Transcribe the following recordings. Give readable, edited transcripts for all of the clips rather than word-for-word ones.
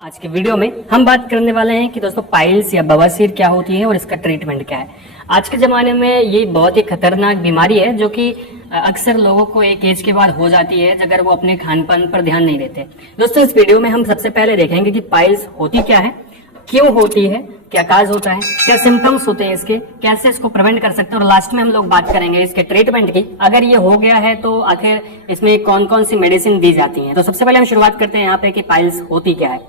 आज के वीडियो में हम बात करने वाले हैं कि दोस्तों पाइल्स या बवासीर क्या होती है और इसका ट्रीटमेंट क्या है। आज के ज़माने में ये बहुत ही खतरनाक बीमारी है जो कि अक्सर लोगों को एक एज के बाद हो जाती है अगर वो अपने खान पान पर ध्यान नहीं देते। दोस्तों इस वीडियो में हम सबसे पहले देखेंगे कि पाइल्स होती क्या है, क्यों होती है, क्या काज होता है, क्या सिम्टम्स होते हैं इसके, कैसे इसको प्रिवेंट कर सकते हैं और लास्ट में हम लोग बात करेंगे इसके ट्रीटमेंट की। अगर ये हो गया है तो आखिर इसमें कौन कौन सी मेडिसिन दी जाती है। तो सबसे पहले हम शुरुआत करते हैं यहाँ पे कि पाइल्स होती क्या है।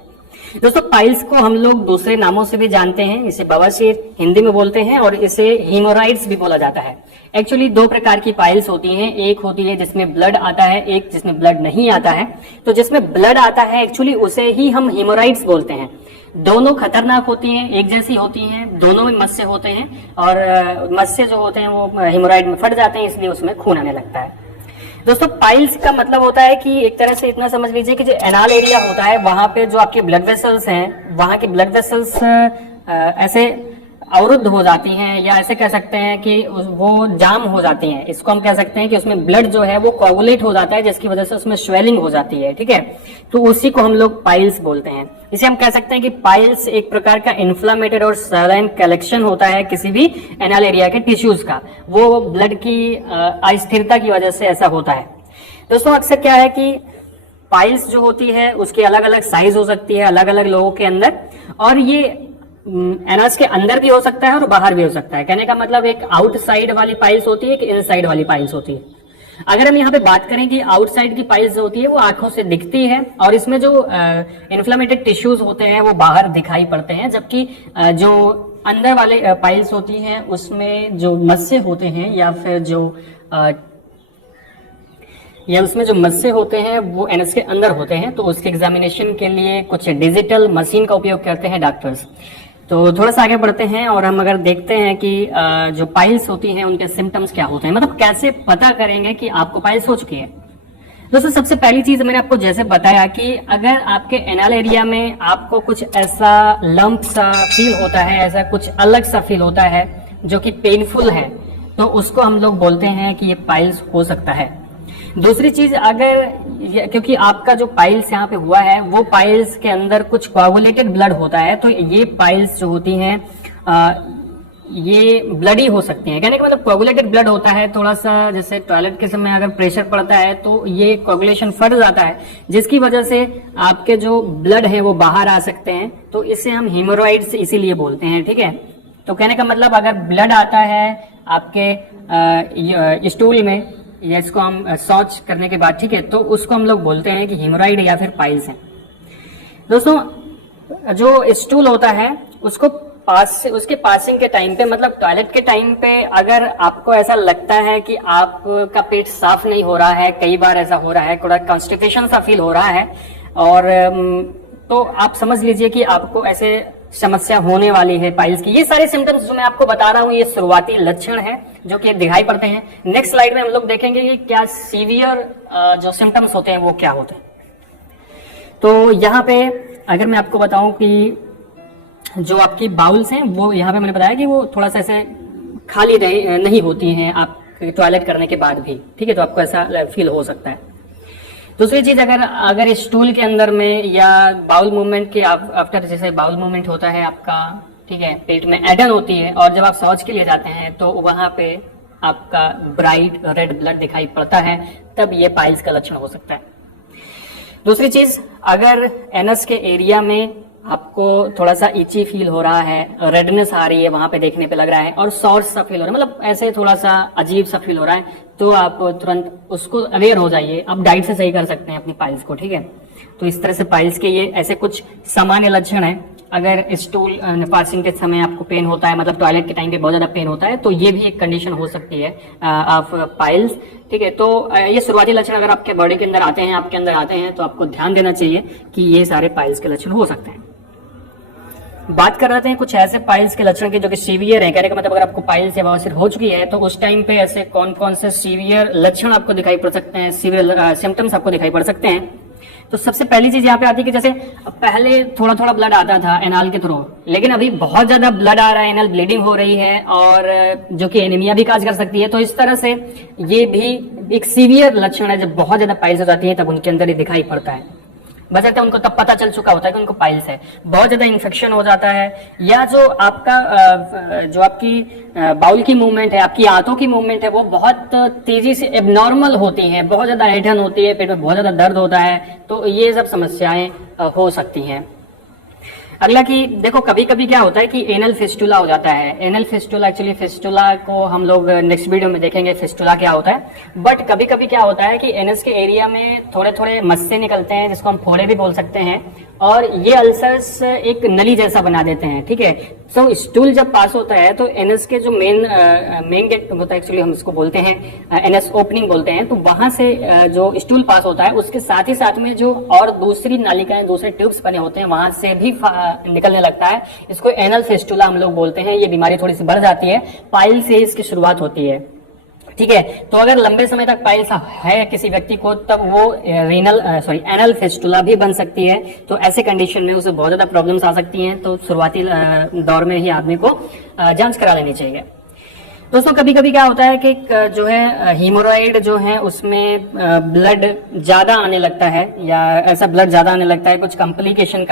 दोस्तों पाइल्स को हम लोग दूसरे नामों से भी जानते हैं, इसे बवासीर हिंदी में बोलते हैं और इसे हीमोराइड्स भी बोला जाता है। एक्चुअली दो प्रकार की पाइल्स होती हैं, एक होती है जिसमें ब्लड आता है, एक जिसमें ब्लड नहीं आता है। तो जिसमें ब्लड आता है एक्चुअली उसे ही हम हीमोराइड्स बोलते हैं। दोनों खतरनाक होती हैं, एक जैसी होती हैं, दोनों में मस्से होते हैं और मस्से जो होते हैं वो हीमोराइड में फट जाते हैं, इसलिए उसमें खून आने लगता है। दोस्तों पाइल्स का मतलब होता है कि एक तरह से इतना समझ लीजिए कि जो एनाल एरिया होता है वहां पे जो आपके ब्लड वेसल्स हैं, वहां के ब्लड वेसल्स ऐसे अवरुद्ध हो जाती हैं या ऐसे कह सकते हैं कि वो जाम हो जाती हैं। इसको हम कह सकते हैं कि उसमें ब्लड जो है वो कोगुलेट हो जाता है जिसकी वजह से उसमें स्वेलिंग हो जाती है। ठीक है, तो उसी को हम लोग पाइल्स बोलते हैं। इसे हम कह सकते हैं कि पाइल्स एक प्रकार का इन्फ्लामेटेड और सैलाइन कलेक्शन होता है किसी भी एनाल एरिया के टिश्यूज का, वो ब्लड की अस्थिरता की वजह से ऐसा होता है। दोस्तों अक्सर क्या है कि पाइल्स जो होती है उसकी अलग अलग साइज हो सकती है अलग अलग लोगों के अंदर, और ये एनास के अंदर भी हो सकता है और बाहर भी हो सकता है। कहने का मतलब एक आउटसाइड वाली पाइल्स होती है कि इनसाइड वाली पाइल्स होती है। अगर हम यहाँ पे बात करें कि आउटसाइड की पाइल्स जो होती है वो आंखों से दिखती है और इसमें जो इन्फ्लेमेटेड टिश्यूज होते हैं वो बाहर दिखाई पड़ते हैं, जबकि जो अंदर वाले पाइल्स होती हैं उसमें जो मस्से होते हैं या फिर जो उसमें जो मस्से होते हैं वो एनएस के अंदर होते हैं। तो उसके एग्जामिनेशन के लिए कुछ डिजिटल मशीन का उपयोग करते हैं डॉक्टर्स। तो थोड़ा सा आगे बढ़ते हैं और हम अगर देखते हैं कि जो पाइल्स होती हैं उनके सिम्टम्स क्या होते हैं, मतलब कैसे पता करेंगे कि आपको पाइल्स हो चुकी है। दोस्तों सबसे पहली चीज मैंने आपको जैसे बताया कि अगर आपके एनाल एरिया में आपको कुछ ऐसा लंप सा फील होता है, ऐसा कुछ अलग सा फील होता है जो कि पेनफुल है, तो उसको हम लोग बोलते हैं कि ये पाइल्स हो सकता है। दूसरी चीज, अगर क्योंकि आपका जो पाइल्स यहाँ पे हुआ है वो पाइल्स के अंदर कुछ कोआगुलेटेड ब्लड होता है, तो ये पाइल्स जो होती हैं ये ब्लडी हो सकती हैं। कहने का मतलब कोआगुलेटेड ब्लड होता है, थोड़ा सा जैसे टॉयलेट के समय अगर प्रेशर पड़ता है तो ये कोआगुलेशन फट जाता है जिसकी वजह से आपके जो ब्लड है वो बाहर आ सकते हैं, तो इसे हम हीमोरॉइड्स इसीलिए बोलते हैं। ठीक है, तो कहने का मतलब अगर ब्लड आता है आपके स्टूल में या इसको हम शौच करने के बाद, ठीक है, तो उसको हम लोग बोलते हैं कि हीमोराइड या फिर पाइल्स हैं। दोस्तों जो स्टूल होता है उसको उसके पासिंग के टाइम पे, मतलब टॉयलेट के टाइम पे अगर आपको ऐसा लगता है कि आपका पेट साफ नहीं हो रहा है, कई बार ऐसा हो रहा है, थोड़ा कॉन्स्टिपेशन सा फील हो रहा है, और तो आप समझ लीजिए कि आपको ऐसे समस्या होने वाली है पाइल्स की। ये सारे सिम्टम्स जो मैं आपको बता रहा हूँ ये शुरुआती लक्षण है जो कि दिखाई पड़ते हैं। नेक्स्ट स्लाइड में हम लोग देखेंगे कि क्या सीवियर जो सिम्टम्स होते हैं वो क्या होते हैं। तो यहाँ पे अगर मैं आपको बताऊं कि जो आपकी बाउल्स हैं वो यहाँ पे मैंने बताया कि वो थोड़ा सा ऐसे खाली नहीं होती हैं आप टॉयलेट करने के बाद भी, ठीक है, तो आपको ऐसा फील हो सकता है। दूसरी चीज, अगर स्टूल के अंदर में या बाउल मूवमेंट के आफ्टर, जैसे बाउल मूवमेंट होता है आपका, ठीक है, पेट में एडन होती है और जब आप शौच के लिए जाते हैं तो वहां पे आपका ब्राइट रेड ब्लड दिखाई पड़ता है, तब ये पाइल्स का लक्षण हो सकता है। दूसरी चीज, अगर एनस के एरिया में आपको थोड़ा सा इची फील हो रहा है, रेडनेस आ रही है वहां पे देखने पे लग रहा है और सॉर्स सा फील हो रहा है, मतलब ऐसे थोड़ा सा अजीब सा फील हो रहा है, तो आप तुरंत उसको अवेयर हो जाइए। आप डाइट से सही कर सकते हैं अपनी पाइल्स को, ठीक है। तो इस तरह से पाइल्स के ये ऐसे कुछ सामान्य लक्षण है। अगर स्टूल पासिंग के समय आपको पेन होता है, मतलब टॉयलेट के टाइम पे बहुत ज्यादा पेन होता है, तो ये भी एक कंडीशन हो सकती है ऑफ पाइल्स, ठीक है। तो ये शुरुआती लक्षण अगर आपके बॉडी के अंदर आते हैं, आपके अंदर आते हैं, तो आपको ध्यान देना चाहिए कि ये सारे पाइल्स के लक्षण हो सकते हैं। बात कर रहे थे कुछ ऐसे पाइल्स के लक्षण के जो कि सीवियर है। कहने का मतलब अगर आपको पाइल्स या बवासीर हो चुकी है तो उस टाइम पे ऐसे कौन कौन से सीवियर लक्षण आपको दिखाई पड़ सकते हैं, सीवियर सिम्टम्स आपको दिखाई पड़ सकते हैं। तो सबसे पहली चीज यहाँ पे आती है कि जैसे पहले थोड़ा थोड़ा ब्लड आता था एनाल के थ्रू, लेकिन अभी बहुत ज्यादा ब्लड आ रहा है, एनाल ब्लीडिंग हो रही है और जो कि एनीमिया भी काज कर सकती है। तो इस तरह से ये भी एक सीवियर लक्षण है, जब बहुत ज्यादा पाइल्स हो जाती है तब उनके अंदर ये दिखाई पड़ता है। बशर्ते उनको तब पता चल चुका होता है कि उनको पाइल्स है। बहुत ज्यादा इन्फेक्शन हो जाता है, या जो आपका जो आपकी बाउल की मूवमेंट है, आपकी आंतों की मूवमेंट है, वो बहुत तेजी से एबनॉर्मल होती है, बहुत ज्यादा ऐंठन होती है, पेट में बहुत ज्यादा दर्द होता है, तो ये सब समस्याएं हो सकती हैं। अगला कि देखो कभी कभी क्या होता है कि एनल फिस्टुला हो जाता है। एनल फिस्टुला, एक्चुअली फिस्टुला को हम लोग नेक्स्ट वीडियो में देखेंगे फिस्टुला क्या होता है। बट कभी कभी क्या होता है कि एनस के एरिया में थोड़े थोड़े मस्से निकलते हैं, जिसको हम फोड़े भी बोल सकते हैं, और ये अल्सर्स एक नली जैसा बना देते हैं, ठीक है। तो स्टूल जब पास होता है तो एनस के जो मेन गेट होता है, एक्चुअली हम इसको बोलते हैं एनस ओपनिंग बोलते हैं, तो वहां से जो स्टूल पास होता है उसके साथ ही साथ में जो और दूसरी नालिकाएं, दूसरे ट्यूब्स बने होते हैं, वहां से भी निकलने लगता है। इसको एनल फिस्टुला हम लोग बोलते हैं। ये बीमारी थोड़ी सी बढ़ जाती है, पाइल से इसकी शुरुआत होती है, ठीक है। तो अगर लंबे समय तक पाइल्स है किसी व्यक्ति को, तब वो एनल फिस्टुला भी बन सकती है। तो ऐसे कंडीशन में उसे बहुत ज्यादा प्रॉब्लम्स आ सकती हैं, तो शुरुआती दौर में ही आदमी को जांच करा लेनी चाहिए। दोस्तों कभी कभी क्या होता है कि जो है हीमोरॉइड जो है उसमें ब्लड ज्यादा आने लगता है, या ऐसा ब्लड ज्यादा आने लगता है, कुछ कॉम्प्लिकेशन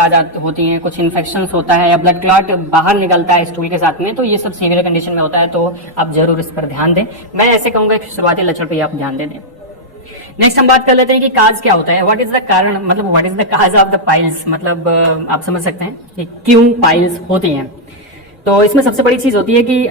होती हैं, कुछ इन्फेक्शंस होता है, या ब्लड क्लॉट बाहर निकलता है स्टूल के साथ में, तो ये सब सीवियर कंडीशन में होता है, तो आप जरूर इस पर ध्यान दें। मैं ऐसे कहूंगा कि शुरुआती लक्षण पर आप ध्यान दें। नेक्स्ट हम बात कर लेते हैं कि काज क्या होता है, व्हाट इज द कारण, मतलब what is the cause of the piles, मतलब आप समझ सकते हैं कि क्यों पाइल्स होती हैं। तो इसमें सबसे बड़ी चीज होती है कि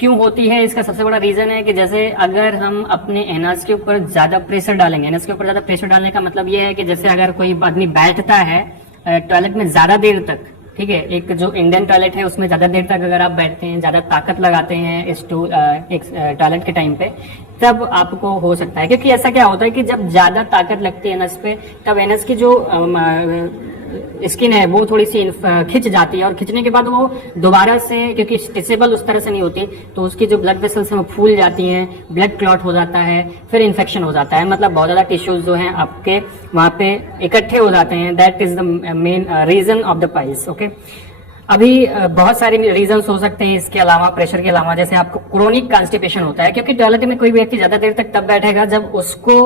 क्यों होती है। इसका सबसे बड़ा रीजन है कि जैसे अगर हम अपने एनस के ऊपर ज्यादा प्रेशर डालेंगे, एनस के ऊपर ज्यादा प्रेशर डालने का मतलब ये है कि जैसे अगर कोई आदमी बैठता है टॉयलेट में ज्यादा देर तक, ठीक है, एक जो इंडियन टॉयलेट है उसमें ज्यादा देर तक अगर आप बैठते हैं, ज्यादा ताकत लगाते हैं इस टॉयलेट के टाइम पे, तब आपको हो सकता है। क्योंकि ऐसा क्या होता है कि जब ज्यादा ताकत लगती है एनस पे, तब एनस की जो स्किन है वो थोड़ी सी खिंच जाती है, और खिंचने के बाद वो दोबारा से, क्योंकि स्ट्रेचेबल उस तरह से नहीं होती, तो उसकी जो ब्लड वेसल्स हैं वो फूल जाती हैं, ब्लड क्लॉट हो जाता है, फिर इन्फेक्शन हो जाता है, मतलब बहुत ज्यादा टिश्यूज जो हैं आपके वहां पे इकट्ठे हो जाते हैं। That is the main reason of the piles, okay. अभी बहुत सारे रीजंस हो सकते हैं इसके अलावा, प्रेशर के अलावा, जैसे आपको क्रोनिक कॉन्स्टिपेशन होता है, क्योंकि टॉयलेट में कोई व्यक्ति ज्यादा देर तक तब बैठेगा जब उसको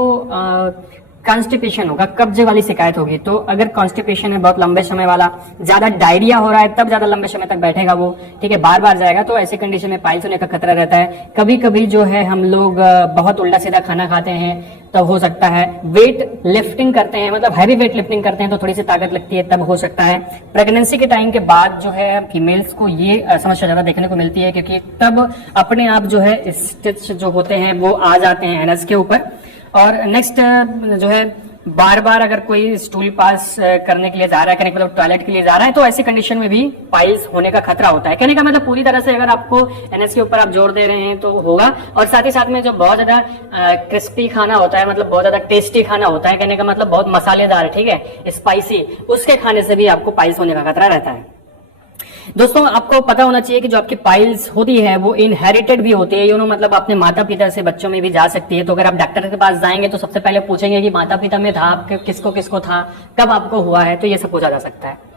कॉन्स्टिपेशन होगा, कब्ज वाली शिकायत होगी। तो अगर कॉन्स्टिपेशन है बहुत लंबे समय वाला, ज्यादा डायरिया हो रहा है, तब ज्यादा लंबे समय तक बैठेगा वो, ठीक है, बार बार जाएगा, तो ऐसे कंडीशन में पाइल्स होने का खतरा रहता है। कभी कभी जो है हम लोग बहुत उल्टा सीधा खाना खाते हैं, तब हो सकता है। वेट लिफ्टिंग करते हैं, मतलब हैवी वेट लिफ्टिंग करते हैं, तो थोड़ी सी ताकत लगती है, तब हो सकता है। प्रेगनेंसी के टाइम के बाद जो है फीमेल्स को ये समस्या ज्यादा देखने को मिलती है, क्योंकि तब अपने आप जो है स्टिच जो होते हैं वो आ जाते हैं एनस के ऊपर। और नेक्स्ट जो है बार बार अगर कोई स्टूल पास करने के लिए जा रहा है, कहने का मतलब टॉयलेट के लिए जा रहा है, तो ऐसी कंडीशन में भी पाइल्स होने का खतरा होता है। कहने का मतलब पूरी तरह से अगर आपको एनएस के ऊपर आप जोर दे रहे हैं तो होगा। और साथ ही साथ में जो बहुत ज्यादा क्रिस्पी खाना होता है, मतलब बहुत ज्यादा टेस्टी खाना होता है, कहने का मतलब बहुत मसालेदार, ठीक है, स्पाइसी, उसके खाने से भी आपको पाइल्स होने का खतरा रहता है। दोस्तों आपको पता होना चाहिए कि जो आपकी पाइल्स होती है वो इनहेरिटेड भी होती है, मतलब अपने माता पिता से बच्चों में भी जा सकती है। तो अगर आप डॉक्टर के पास जाएंगे तो सबसे पहले पूछेंगे कि माता पिता में था, आपके किसको किसको था, कब आपको हुआ है, तो ये सब पूछा जा सकता है।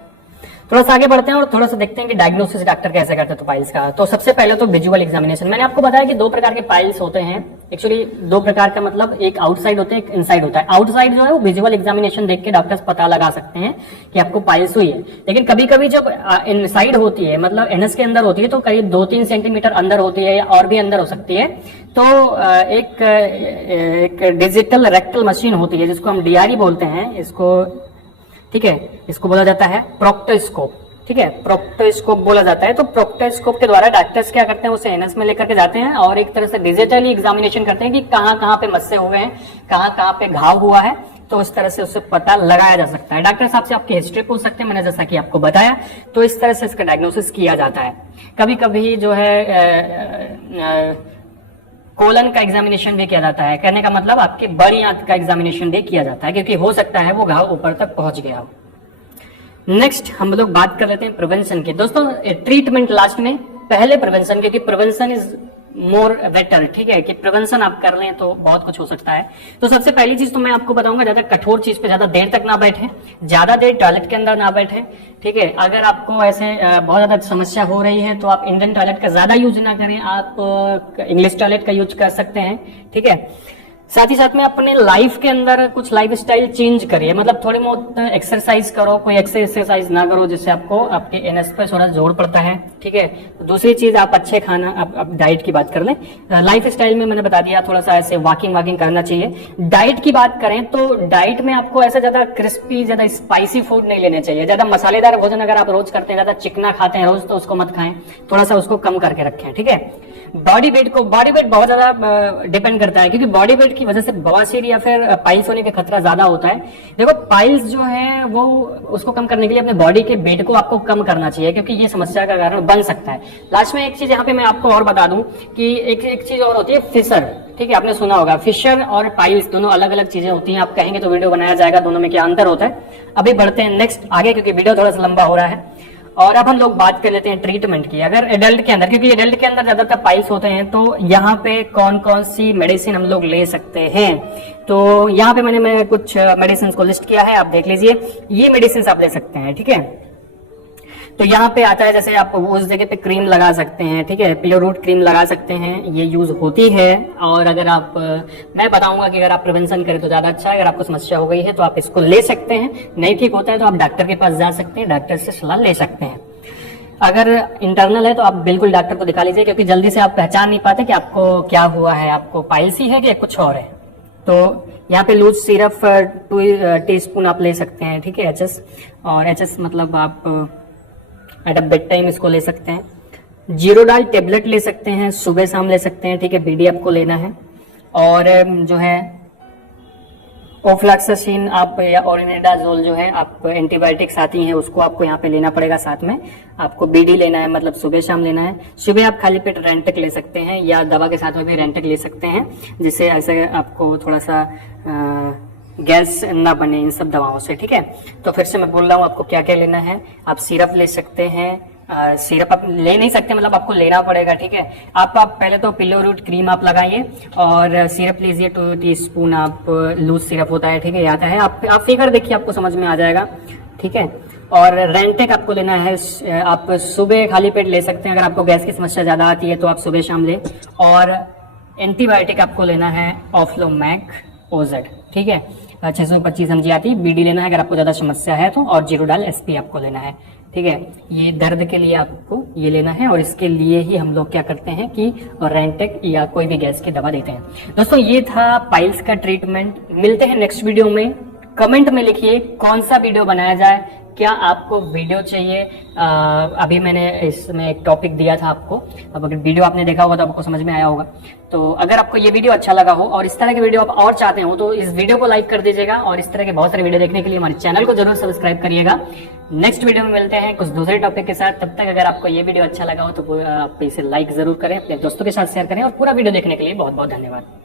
थोड़ा सा आगे बढ़ते हैं और थोड़ा सा देखते हैं कि डायग्नोसिस डॉक्टर कैसे करते हैं तो पाइल्स का। तो सबसे पहले तो विजुअल एग्जामिनेशन। मैंने आपको बताया कि दो प्रकार के पाइल्स होते हैं, एक्चुअली दो प्रकार का, मतलब एक आउटसाइड होते हैं, एक इनसाइड होता है। आउटसाइड जो है वो विजुअल एग्जामिनेशन देख के डॉक्टर्स पता लगा सकते हैं कि आपको पाइल्स हुई है। लेकिन कभी कभी जब इनसाइड होती है, मतलब एनएस के अंदर होती है, तो करीब 2-3 सेंटीमीटर अंदर होती है या और भी अंदर हो सकती है, तो एक डिजिटल रेक्टल मशीन होती है जिसको हम डीआरई बोलते हैं, इसको, ठीक है, इसको बोला जाता है प्रोक्टोस्कोप, ठीक है, प्रोक्टोस्कोप बोला जाता है। तो प्रोक्टोस्कोप के द्वारा डॉक्टर्स क्या करते हैं, उसे एनएस में लेकर के जाते हैं और एक तरह से डिजिटली एग्जामिनेशन करते हैं कि कहाँ कहाँ पे मस्से हुए हैं, कहाँ कहाँ पे घाव हुआ है, तो उस तरह से उससे पता लगाया जा सकता है। डॉक्टर साहब से आपकी हिस्ट्री पूछ सकते हैं, मैंने जैसा कि आपको बताया, तो इस तरह से इसका डायग्नोसिस किया जाता है। कभी कभी जो है कोलन का एग्जामिनेशन भी किया जाता है, कहने का मतलब आपके बड़ी आंत का एग्जामिनेशन भी किया जाता है, क्योंकि हो सकता है वो घाव ऊपर तक पहुंच गया हो। नेक्स्ट हम लोग बात कर लेते हैं प्रिवेंशन की। दोस्तों ट्रीटमेंट लास्ट में, पहले प्रिवेंशन, क्योंकि प्रिवेंशन इज मोर बेटर, ठीक है, कि प्रिवेंशन आप कर लें तो बहुत कुछ हो सकता है। तो सबसे पहली चीज तो मैं आपको बताऊंगा, ज्यादा कठोर चीज पे ज्यादा देर तक ना बैठे, ज्यादा देर टॉयलेट के अंदर ना बैठे, ठीक है। अगर आपको ऐसे बहुत ज्यादा समस्या हो रही है तो आप इंडियन टॉयलेट का ज्यादा यूज ना करें, आप इंग्लिश टॉयलेट का यूज कर सकते हैं, ठीक है। साथ ही साथ में अपने लाइफ के अंदर कुछ लाइफ स्टाइल चेंज करिए, मतलब थोड़ी बहुत एक्सरसाइज करो, कोई एक्सरसाइज ना करो जिससे आपको आपके एनएस पे थोड़ा जोर पड़ता है, ठीक है। तो दूसरी चीज, आप अच्छे खाना, आप डाइट की बात कर लें। लाइफ स्टाइल में मैंने बता दिया, थोड़ा सा ऐसे वॉकिंग करना चाहिए। डाइट की बात करें तो डाइट में आपको ऐसा ज्यादा क्रिस्पी, ज्यादा स्पाइसी फूड नहीं लेने चाहिए। ज्यादा मसालेदार भोजन अगर आप रोज करते हैं, ज्यादा चिकना खाते हैं रोज, तो उसको मत खाएं, थोड़ा सा उसको कम करके रखें, ठीक है। बॉडी वेट बहुत ज्यादा डिपेंड करता है, क्योंकि बॉडी वेट की वजह से बवासीर या फिर पाइल्स होने का खतरा ज्यादा होता है। देखो, पाइल्स जो है वो उसको कम करने के लिए अपने बॉडी के वेट को आपको कम करना चाहिए, क्योंकि ये समस्या का कारण बन सकता है। लास्ट में एक चीज यहाँ पे मैं आपको और बता दूं कि एक चीज और होती है, फिशर, ठीक है। आपने सुना होगा, फिशर और पाइल्स दोनों अलग अलग चीजें होती हैं। आप कहेंगे तो वीडियो बनाया जाएगा दोनों में क्या अंतर होता है। अभी बढ़ते हैं नेक्स्ट आगे, क्योंकि वीडियो थोड़ा सा लंबा हो रहा है। और अब हम लोग बात कर लेते हैं ट्रीटमेंट की। अगर एडल्ट के अंदर, क्योंकि एडल्ट के अंदर ज्यादातर पाइल्स होते हैं, तो यहाँ पे कौन कौन सी मेडिसिन हम लोग ले सकते हैं। तो यहाँ पे मैं कुछ मेडिसिन को लिस्ट किया है, आप देख लीजिए। ये मेडिसिन आप ले सकते हैं, ठीक है। तो यहाँ पे आता है, जैसे आप उस जगह पे क्रीम लगा सकते हैं, ठीक है। पिलो रूट क्रीम लगा सकते हैं, ये यूज होती है। और अगर आप, मैं बताऊंगा कि अगर आप प्रिवेंशन करें तो ज्यादा अच्छा है। अगर आपको समस्या हो गई है तो आप इसको ले सकते हैं, नहीं ठीक होता है तो आप डॉक्टर के पास जा सकते हैं, डॉक्टर से सलाह ले सकते हैं। अगर इंटरनल है तो आप बिल्कुल डॉक्टर को दिखा लीजिए, क्योंकि जल्दी से आप पहचान नहीं पाते कि आपको क्या हुआ है, आपको पाइल्स ही है कि कुछ और है। तो यहाँ पे लूज सिरप 2 टीस्पून आप ले सकते हैं, ठीक है। एचएस, और एचएस मतलब आप एट अ बेड टाइम इसको ले सकते हैं। जीरोडाल टेबलेट ले सकते हैं, सुबह शाम ले सकते हैं, ठीक है। बीडी आपको लेना है। और जो है ओफ्लैक्सासिन आप, या ओरिनेडाजोल जो है, आप एंटीबायोटिक्स आती हैं, उसको आपको यहाँ पे लेना पड़ेगा। साथ में आपको बीडी लेना है, मतलब सुबह शाम लेना है। सुबह आप खाली पेट रेंटक ले सकते हैं, या दवा के साथ में भी रेंटक ले सकते हैं, जिससे ऐसे आपको थोड़ा सा गैस ना बने इन सब दवाओं से, ठीक है। तो फिर से मैं बोल रहा हूँ आपको क्या क्या लेना है। आप सिरप ले सकते हैं, सिरप आप ले नहीं सकते, मतलब आपको लेना पड़ेगा, ठीक है। आप पहले तो पिलो रूट क्रीम आप लगाइए, और सिरप लीजिए 2 टीस्पून। आप लूज सिरप होता है, ठीक है, आता है। आप फिगर देखिए, आपको समझ में आ जाएगा, ठीक है। और रेंटेक आपको लेना है, आप सुबह खाली पेट ले सकते हैं। अगर आपको गैस की समस्या ज्यादा आती है तो आप सुबह शाम ले। और एंटीबायोटिक आपको लेना है ऑफ्लोमैक ओजेड, ठीक है, 625 mg आती है। बीडी लेना है अगर आपको ज्यादा समस्या है तो, और जीरोडाल एसपी आपको लेना है, ठीक है। ये दर्द के लिए आपको ये लेना है, और इसके लिए ही हम लोग क्या करते हैं कि रेंटेक या कोई भी गैस की दवा देते हैं। दोस्तों, ये था पाइल्स का ट्रीटमेंट। मिलते हैं नेक्स्ट वीडियो में। कमेंट में लिखिए कौन सा वीडियो बनाया जाए, क्या आपको वीडियो चाहिए। अभी मैंने इसमें एक टॉपिक दिया था आपको, अब अगर वीडियो आपने देखा होगा तो आपको समझ में आया होगा। तो अगर आपको ये वीडियो अच्छा लगा हो और इस तरह के वीडियो आप और चाहते हो तो इस वीडियो को लाइक कर दीजिएगा, और इस तरह के बहुत सारे वीडियो देखने के लिए हमारे चैनल को जरूर सब्सक्राइब करिएगा। नेक्स्ट वीडियो में मिलते हैं कुछ दूसरे टॉपिक के साथ। तब तक अगर आपको ये वीडियो अच्छा लगा हो तो आप इसे लाइक जरूर करें, अपने दोस्तों के साथ शेयर करें, और पूरा वीडियो देखने के लिए बहुत बहुत धन्यवाद।